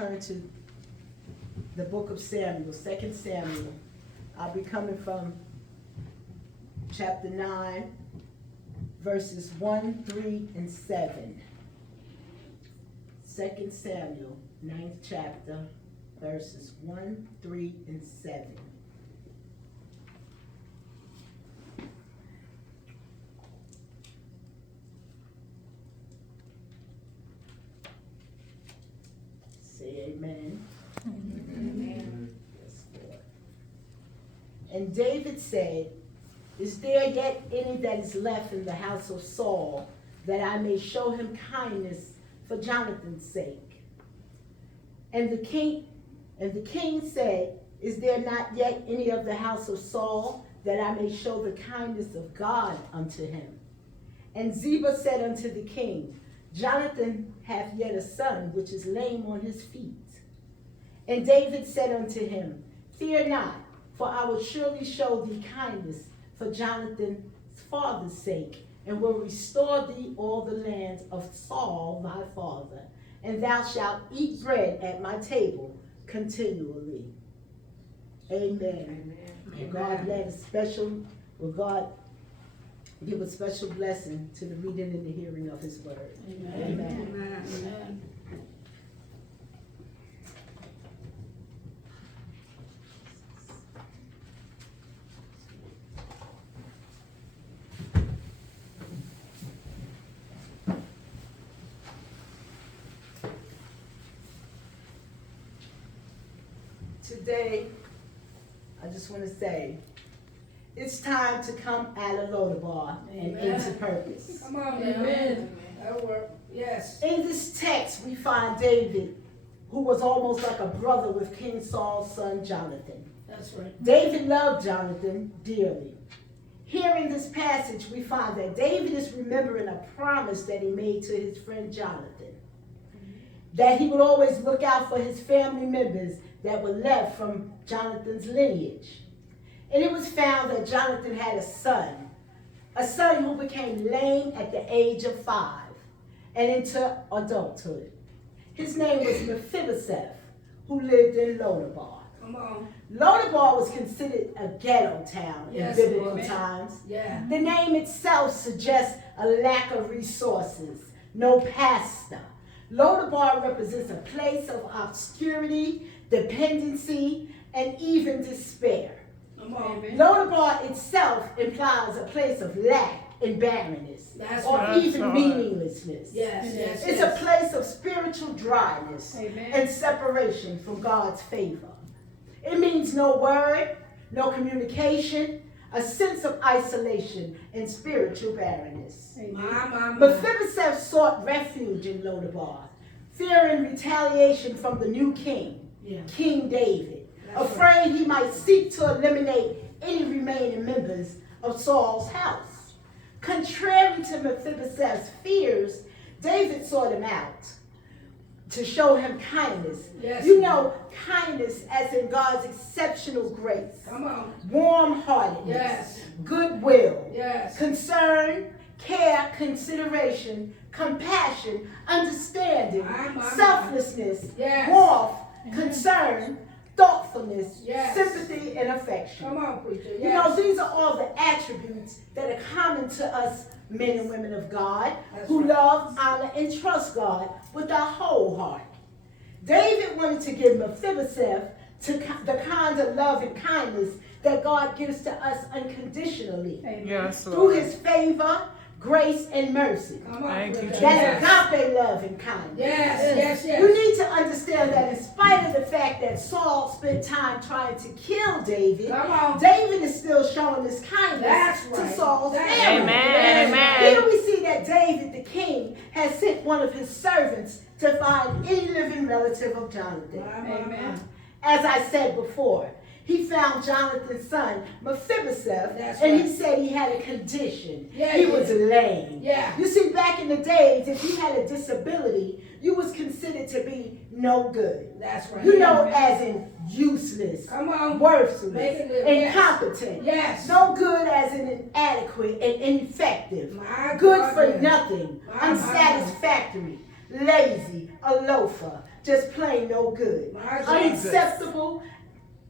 Turn to the book of Samuel, 2 Samuel. I'll be coming from chapter 9, verses 1, 3, and 7. 2 Samuel, 9th chapter, verses 1, 3, and 7. Say amen. Amen. Yes, Lord. And David said, "Is there yet any that is left in the house of Saul, that I may show him kindness for Jonathan's sake?" And the king said, "Is there not yet any of the house of Saul, that I may show the kindness of God unto him?" And Ziba said unto the king, "Jonathan hath yet a son, which is lame on his feet." And David said unto him, "Fear not, for I will surely show thee kindness for Jonathan's father's sake, and will restore thee all the lands of Saul thy father, and thou shalt eat bread at my table continually." Amen. And God will God give a special blessing to the reading and the hearing of his word. Amen. Amen. Today, I just want to say, it's time to come out of Lo Debar and into purpose. Come on, amen. That'll work. Yes. In this text, we find David, who was almost like a brother with King Saul's son Jonathan. That's right. David loved Jonathan dearly. Here in this passage, we find that David is remembering a promise that he made to his friend Jonathan, that he would always look out for his family members that were left from Jonathan's lineage. And it was found that Jonathan had a son who became lame at the age of 5 and into adulthood. His name was Mephibosheth, who lived in Lo Debar. Come on. Lo Debar was considered a ghetto town Yes, in biblical amen. times. Yeah. The name itself suggests a lack of resources, no pastor. Lo Debar represents a place of obscurity, dependency, and even despair. Come on. Lo Debar itself implies a place of lack and barrenness, That's or right. even meaninglessness. Yes, yes, It's yes. a place of spiritual dryness Amen. and separation from God's favor. It means no word, no communication, a sense of isolation and spiritual barrenness. My. Mephibosheth sought refuge in Lo Debar, fearing retaliation from the new king, Yeah. King David, That's afraid he might seek to eliminate any remaining members of Saul's house. Contrary to Mephibosheth's fears, David sought him out to show him kindness. Yes. You know, kindness as in God's exceptional grace, Come on. warm-heartedness, Yes. goodwill, Yes. concern, care, consideration, compassion, understanding, My. selflessness, Yes. warmth, concern, thoughtfulness, Yes. sympathy, and affection. Come on, preacher. You know, Yes. these are all the attributes that are common to us men and women of God That's who right. love, honor, and trust God with our whole heart. David wanted to give Mephibosheth the kind of love and kindness that God gives to us unconditionally Yes, through Lord. his favor, grace, and mercy. Come on, Thank you, preacher. That Jesus. agape love and kindness. Yes, yes, yes. You need to understand that in spite of the fact that Saul spent time trying to kill David, Come on. David is still showing his kindness That's to right. Saul's That's family. Amen, amen. Here we see that David the king has sent one of his servants to find any living relative of Jonathan. Amen. As I said before, he found Jonathan's son, Mephibosheth, That's and right. he said he had a condition. Yeah, he he was did. lame. Yeah. You see, back in the days, if you had a disability, you was considered to be no good. That's right. You know, Amen. as in useless, Come on. worthless, Make it live. Yes. incompetent. Yes. No good as in inadequate and ineffective. My Good God, for yes. nothing, My, unsatisfactory, lazy, a loafer, just plain no good. My Unacceptable,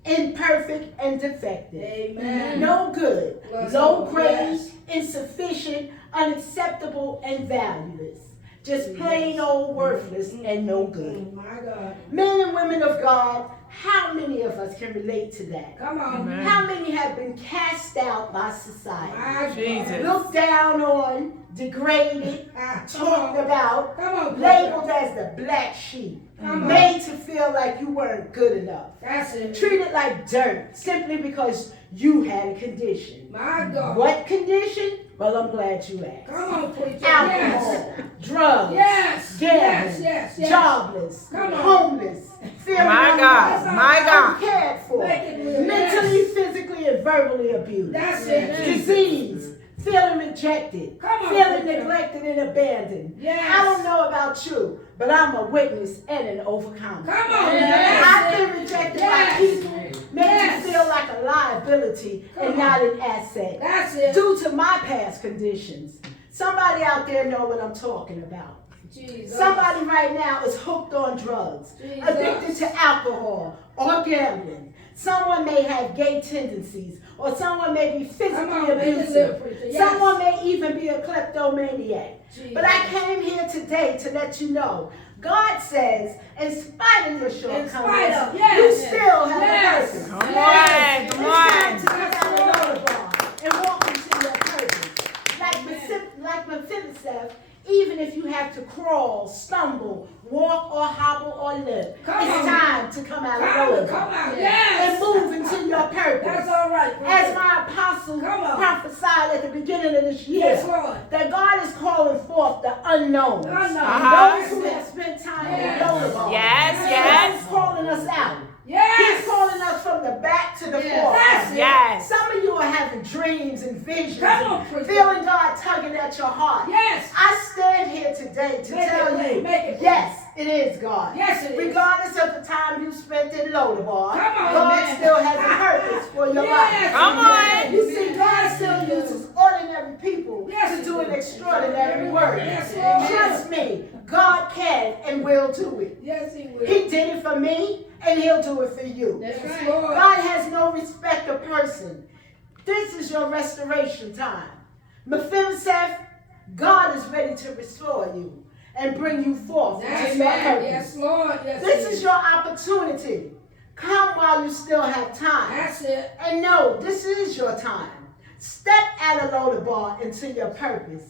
imperfect, and defective. Amen. No good, Bless low the Lord. grade, Yes. insufficient, unacceptable, and valueless. Just plain old worthless and no good. My God. Men and women of God, how many of us can relate to that? Come on. Amen. How many have been cast out by society? My Jesus. God. Looked down on, degraded, talked about, Come on. labeled as the black sheep, Come on. made to feel like you weren't good enough, That's it. treated like dirt simply because you had a condition. My God. What condition? Well, I'm glad you asked. Come on, preacher. Alcohol, Yes. drugs, Yes. gambling, Yes. Yes. Yes. jobless, Come on. homeless, feeling My God. unloved, My God. uncared for, Make it real. mentally, physically, and verbally abused. That's it. Disease, feeling rejected, Come on, feeling preacher. neglected and abandoned. Yes. I don't know about you, but I'm a witness and an overcomer. Come on. Yes. I've been rejected Yes. by people, made Yes. me feel like a liability and Come not an asset That's it. due to my past conditions. Somebody out there know what I'm talking about. Jesus. Somebody right now is hooked on drugs, Jesus. addicted to alcohol or gambling. Someone may have gay tendencies, or someone may be Come physically on, make it abusive. live, preacher. Yes. Someone may even be a kleptomaniac. Jesus. But I came here today to let you know, God says, in spite of your In spite shortcomings, of, you yes. still have Yes. a purpose. Come Yes. on. It's Come time on. to come out of Lo Debar and walk into your purpose. Like Mephibosheth, even if you have to crawl, stumble, walk or hobble or limp, Come it's on. time to come out of Lo Come Debar out. and Yes. move into your purpose. That's all right. preacher. As my apostle Come on. prophesied at the beginning of this year, Yes, Lord. that God is calling forth the unknowns. The unknown. Uh-huh. Those who have spent time Yes. in Lo Debar. Yes, yes. He's calling us out. Yes. He's calling us from the back to the Yes. forefront. That's it. Yes. Some of you are having dreams and visions, Come on, and preacher. feeling God tugging at your heart. Yes. I stand here today to Make it tell plain, you, make it plain. yes, it is God. Yes, it is. Regardless of the time you spent in Lo Debar, Come on, God man. still has a purpose for your life. Yes. Come on. You see, God still uses ordinary people Yes, to do he an does. extraordinary work. Yes, Lord. Trust me, God can and will do it. Yes, he will. He did it for me, and he'll do it for you. Yes, Lord. God has no respect of person. This is your restoration time. Mephibosheth, God is ready to restore you and bring you forth That's into your right. purpose. Yes, Lord. Yes, This he is your opportunity. Come while you still have time. That's it. And know this is your time. Step out of Lo Debar into your purpose.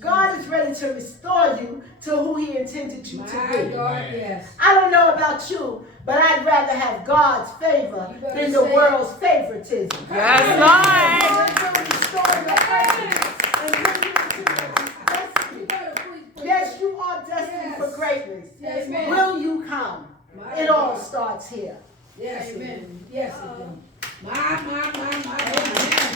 God is ready to restore you to who he intended you My to be. God, yes. I don't know about you, but I'd rather have God's favor You better than the say it. world's favoritism. Yes, God Lord. will restore your purpose and bring you into your You destiny. better preach. Yes, you are destined Yes. for greatness. Yes, ma'am. Will you come? My It all God. starts here. Yes, Amen. amen. Yes, amen. My God.